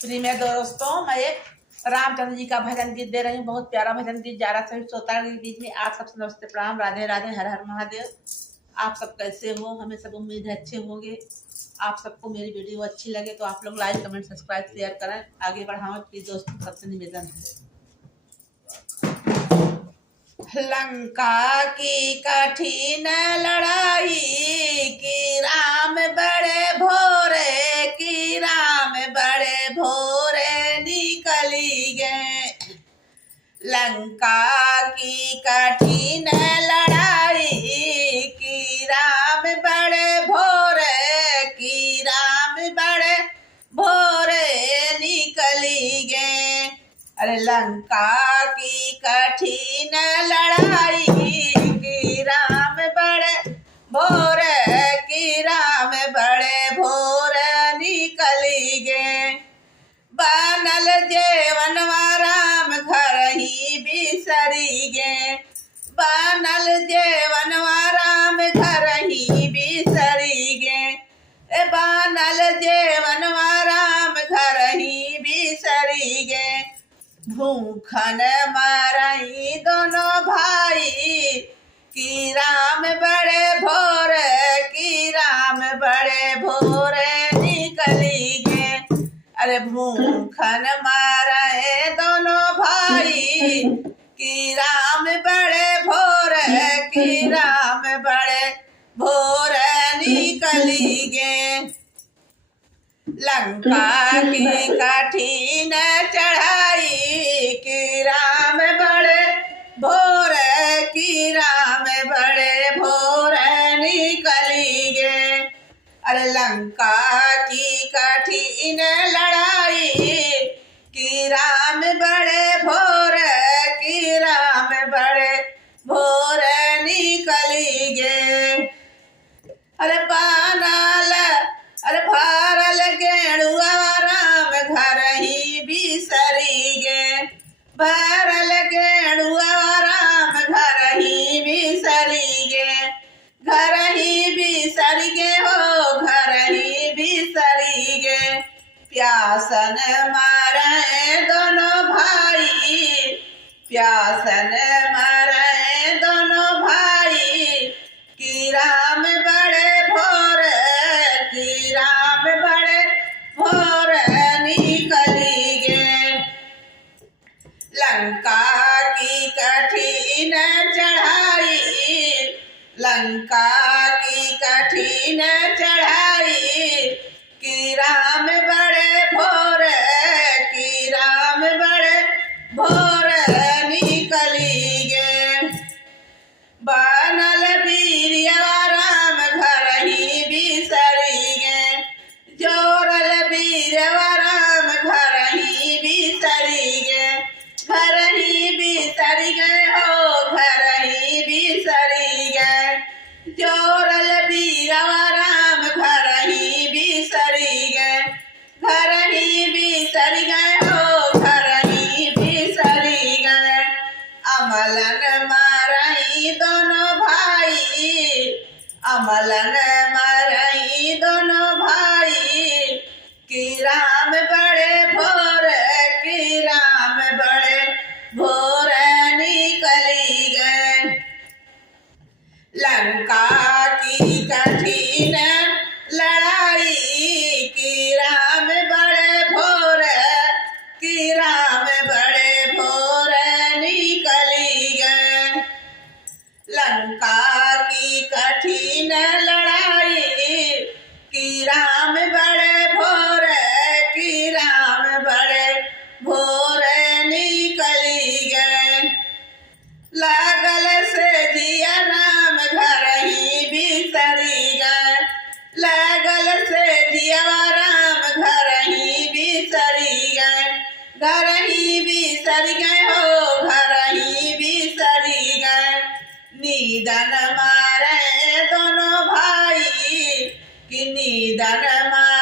प्रिय दोस्तों, मैं एक रामचंद्र जी का भजन गीत दे रही हूँ। बहुत प्यारा भजन गीत जा रहा सभी श्रोता के बीच में। आप सबसे नमस्ते, प्रणाम, राधे राधे, हर हर महादेव। आप सब कैसे हो? हमें सब उम्मीद है अच्छे होंगे। आप सबको मेरी वीडियो अच्छी लगे तो आप लोग लाइक कमेंट सब्सक्राइब शेयर करें, आगे बढ़ाएं। प्लीज दोस्तों, सबसे निवेदन है। लंका की कठिन लड़ाई की राम बड़े भोरे, की राम बड़े भोरे निकली गए। लंका की कठिन लड़ाई की राम बड़े भोरे, की राम बड़े भोरे निकली गए। अरे लंका की कठिन लड़ाई की राम बड़े भोरे, की राम बड़े भोरे निकली गए। बनल जेवनवा राम घर ही बिसरी गे, बनल जेवनवा राम घर ही बिसरी गे। बनल जेवनवा राम घर ही बिसरी गे। भूखन मारई दोनों भाई की राम बड़े भोरे, की राम बड़े भोरे निकली गे। अरे भूखन मारे दोनों भाई की राम बड़े भोरे, की राम बड़े भोरे निकली गे। लंका की कठिन चढ़ाई की राम बड़े भोरे, की राम बड़े भोरे निकली गे। अरे लंका की कठिन लड़ाई की राम बड़े भोरे, की राम बड़े भोरे निकली गे। अरे पानल अरे भारल गेणुआ राम घर ही बिसरी गे, भारल गेणुआ राम घर ही बिसरी गे। घर ही बिसरी गे हो, घर ही बिसरी गे। प्यासन मारे दोनों भाई, प्यासन मारे दोनों भाई की राम बड़े भोरे, की राम बड़े भोरे निकली गे। लंका की कठिन चढ़ाई, लंका की कठिन चढ़ाई की राम बड़े भोरे, की राम बड़े भोरे निकली गे। बनल वीरवा राम घर ही बिसरी गे, जोरल वीरवा राम घर ही बिसरी गे। घर ही बिसरी गए हो, घर ही बिसरी गए। जोरल वीरवा राम घर ही बिसरी गए। घर ही बिसरी गए हो, घर ही बिसरी गए। अमलन मारई दोनों भाई, अमलन मारई दोनों भाई की राम बड़े भोरे, की राम बड़े भोरे निकली गए। लंका की कठिन लड़ाई की राम बड़े भोरे, की राम बड़े भोरे निकली गए। लंका की कठिन लड़ाई की राम बड़े भोरे, की राम बड़े भोरे निकली गए। लागल से जिया राम घर ही बिसरी गए, लागल से जिया राम घर ही बिसरी गए। घर ही बिसरी गए हो, घर ही बिसरी गए। निधन मारे दोनों भाई की निधन मारे